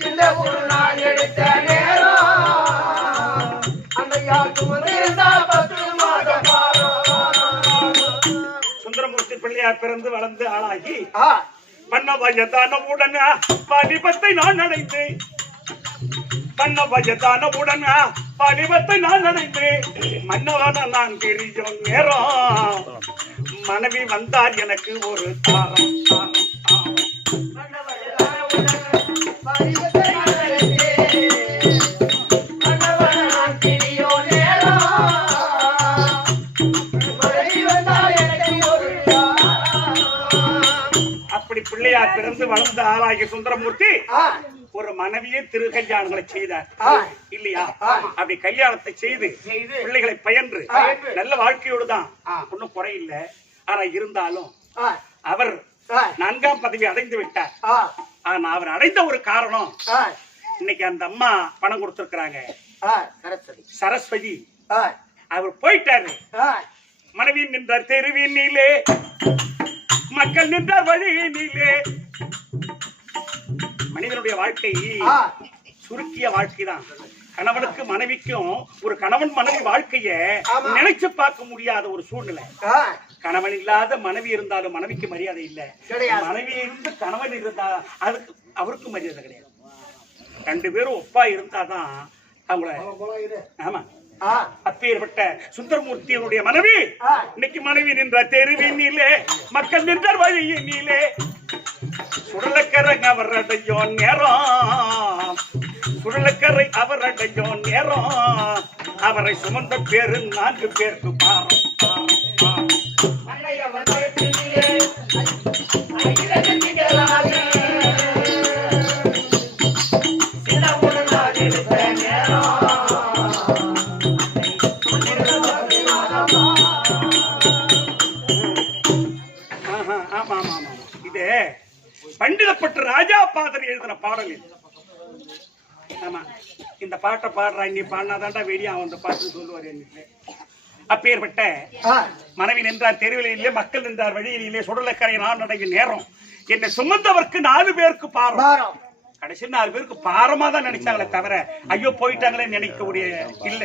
சின்ன ஒரு நான் எடுத்த நேரம் அன்னையா சுமந்திருந்தால் 10 மாத பாரம். சுந்தரமூர்த்தி பிள்ளையார் பிறந்து வளர்ந்து ஆளாகி மன்ன வயதானவுடன் வாலிபத்தை நான் அடைந்தேன். மன்ன வயதானவுடன் வாலிபத்தை நான் அடைந்தேன். மன்னவன நான் தெரியும் நேரம் மனைவி வந்தார் எனக்கு ஒரு தாரம் தாரம் தாரம். மன்ன வயதானவுடன் வாலிபத்தை நான் அடைந்தேன். மன்னவன நான் தெரியும் நேரம் மனைவி வந்தார் எனக்கு ஒரு அப்படி பிள்ளையார் பிறந்து வளர்ந்த ஆளாகிய சுந்தரமூர்த்தி ஒரு மனைவியை திருக்கல்யாணங்களை செய்தார் இல்லையா? அப்படி கல்யாணத்தை செய்து பிள்ளைகளை பயின்று நல்ல வாழ்க்கையோடு தான் ஒன்னும் குறையில்ல. ஆனா இருந்தாலும் அவர் 4ஆம் பதவி அடைந்து விட்டார். ஆனா அவர் அடைந்த ஒரு காரணம் இன்னைக்கு அந்த அம்மா பணம் கொடுத்திருக்கிறாங்க சரஸ்வதி. அவர் போயிட்டாரு. மனைவி நின்றார் தெருவினிலே, மக்கள் நின்றார் வழியினிலே. மனிதனுடைய வாழ்க்கை சுருக்கிய வாழ்க்கை தான். கணவனுக்கு மனைவிக்கும் ஒரு கணவன் மனைவி வாழ்க்கைய நினைச்சு பார்க்க முடியாத ஒரு சூழ்நிலை. கணவன் இல்லாத மனைவி இருந்தாலும் மனைவிக்கு மரியாதை இல்ல. மனைவி இருந்து கணவன் இருந்தா அதுக்கு அவருக்கு மரியாதை கிடையாது. 2 பேரும் ஒப்பா இருந்தாதான் அவங்கள. ஆமா அப்பேற்பட்ட சுந்தரமூர்த்தியினுடைய மனைவி இன்னைக்கு மனைவி நின்ற தெருவினிலே மக்கள் நின்ற வழியினிலே சுடலக்கரை அவரடையோ நேரம் சுடலக்கரை அவரடையோ நேரம் அவரை சுமந்த பேரு 4 பேருக்கு பாரம் இது பண்டிதப்பட்டு ராஜா பாதர் எழுதின பாடல் இது. ஆமா இந்த பாட்டை பாடுறா நீ பாடினாதான்டா வெடியா அந்த பாட்டு சொல்லுவார் என்று அப்பேற்பட்ட மனைவி நின்றார் தெருவிலே மக்கள் நின்றார் வழியிலே சுடலக்கரை நான் அடையும் நேரம் என்னை சுமந்தவர்க்கு 4 பேருக்கு பாரம் கடைசி 4 பேருக்கு பாரமா தான் நினைச்சாங்களே தவிர ஐயோ போயிட்டாங்களே நினைக்கக்கூடிய இல்ல.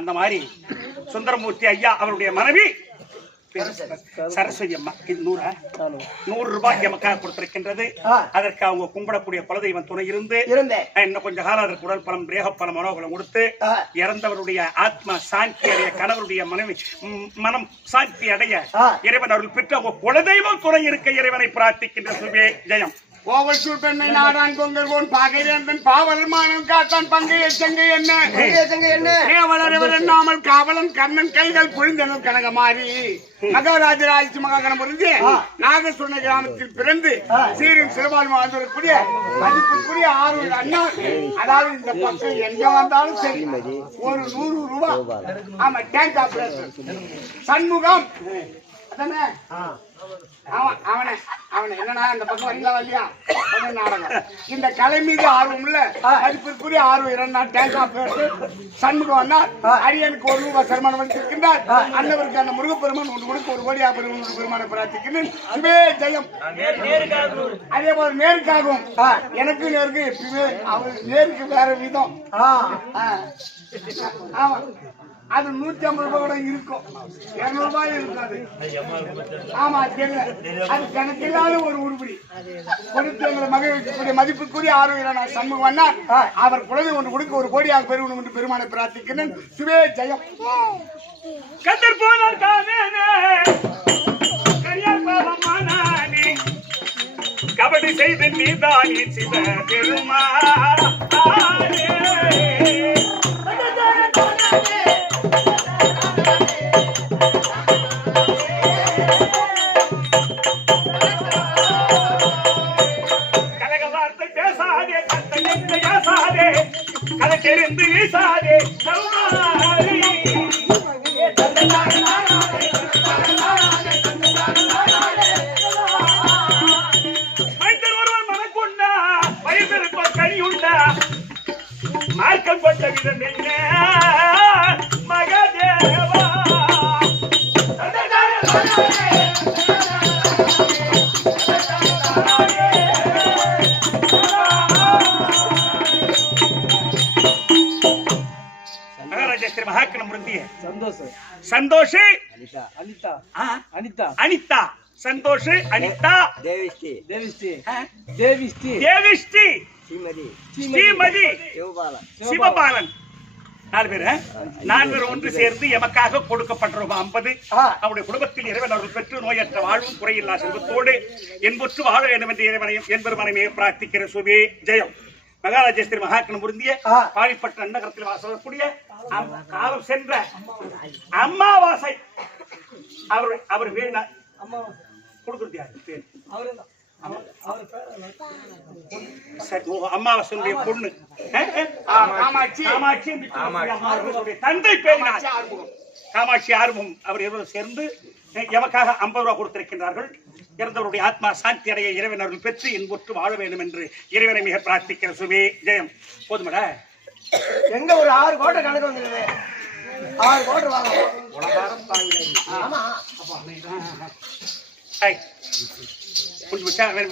அந்த மாதிரி சுந்தரமூர்த்தி ஐயா அவருடைய மனைவி சரஸ்வதி அம்மா. இது 100 ரூபாய் எமக்காக கொடுத்திருக்கின்றது. அதற்கு அவங்க கும்பிடக்கூடிய குலதெய்வம் துணை இருந்து இன்னும் கொஞ்ச காலம் அதற்கு உடல் பலம் ரேகப்பலம் மனோபலம் கொடுத்து இறந்தவருடைய ஆத்மா சாந்தி அடைய கணவருடைய மனைவி மனம் சாந்தி அடைய இறைவன் அவர்கள் பெற்று அவங்க குலதெய்வம் துணை இருக்க இறைவனை பிரார்த்திக்கின்ற சுபே ஜெயம். கோவசூர் பெண்ணை நாடான் கொங்கர் போன் பாகையந்தன் பாவலமானம் காத்தான் பங்கைய செங்கை என்ன வளரவர் எண்ணாமல் காவலன் கண்ணன் கைகள் புரிந்தனும் கனகமாரி மகாராஜ ராஜ மகாகணம் புரிந்து நாகசுனை கிராமத்தில் பிறந்து சீரும் சிறுபான்மை வாழ்ந்திருக்கக்கூடிய மதிப்புக்குரிய 6 அண்ணா. அதாவது இந்த பக்கம் எங்க வந்தாலும் சரி ஒரு 100 ரூபாய். ஆமா டேங்க் ஆபரேட்டர் சண்முகம் அதானே அவனை என்னன்னா இந்த பக்கம் வரீங்களா வரலையா நாடகம். இந்த கலை மீது ஆர்வம் இல்ல மதிப்பிற்குரிய 6 2 டேங்க் ஆபரேட்டர் சண்முகம் வந்தா அரியனுக்கு 1 ரூபாய் சன்மானம் அளித்திருக்கின்றார். அன்னவருக்கு அந்த முருகப்பெருமான் 1 கொடுக்க 1 கோடி பெருமான பிரார்த்திக்கின்றேன். சுபே ஜெயம். அதே போல நேருக்காகவும் எனக்கு நேருக்கு எப்பயுமே அவர் நேருக்கு வேற விதம். ஆமா அது 150 ரூபாய் கூட இருக்கும் 200 ரூபாய் இருக்காது. ஆமா அது கணக்கில்லாத ஒரு உருப்படி கொடுத்து எங்களை மகிழ்ச்சிக்குரிய மதிப்புக்குரிய 6 2 சண்முகம் வந்தார். அவர் குழந்தை 1 கொடுக்க 1 கோடியாக பெருகணும் என்று பெருமானை பிரார்த்திக்கிறேன். சுபே ஜெயம். கந்தர் போனார் கபடி செய்து நீதானே சிவ பெருமா கதை தெரிந்து வீசாதே மைந்தர் ஒருவன் மனக்குண்டா வயதிருப்போர் கனியுண்டா மார்க்கம் கொண்ட விதம் என்ன மகதேவா மகாக்கணம் முருந்திய சந்தோஷ் அனிதா சந்தோஷ் அனிதா தேவிஸ்ரீ ஸ்ரீமதி சிவபாலன் 4 பேர் 4 பேர் ஒன்று சேர்ந்து எமக்காக கொடுக்கப்பட்ட 50. அவருடைய குடும்பத்தில் இறைவன் அவர்கள் பெற்று நோயற்ற வாழ்வும் குறையில்லா செல்வத்தோடு என்பொற்று வாழ வேண்டும் என்று இறைவனையும் என்பெருமானையுமே பிரார்த்திக்கிற சுபே ஜெயம். மகாராஜேஸ்வரி மகாக்கணம் முருந்திய பாடிப்பட்ட நகரத்தில் வாசக்கூடிய காலம் சென்ற அம்மாவாசை அவர் வேணா கொடுக்குறது அம்மாவாசனுடைய பொண்ணு தந்தை பேரினார் காமாட்சி ஆர்வம் அவர் இருவரும் சேர்ந்து எமக்காக 50 ரூபாய் கொடுத்திருக்கின்றார்கள். இறந்தவருடைய ஆத்மா சாந்தி அடைய இறைவன் அவர்கள் பெற்று என்பொற்று வாழ வேண்டும் என்று இறைவனை மிக பிரார்த்திக்கிற சுபே ஜெயம். போதுமடா எங்க ஒரு 6 கோட்டை கணக்கு வந்துருது 6 கோட்டை வாங்கணும்.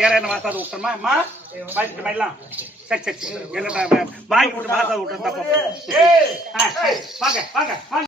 வேற என்ன மாசாது விட்டுறமா அம்மா பாதிட்டு மாதிரிலாம் சரி என்ன வாங்கி விட்டு மாசாது விட்டுறதா வாங்க வாங்க வாங்க.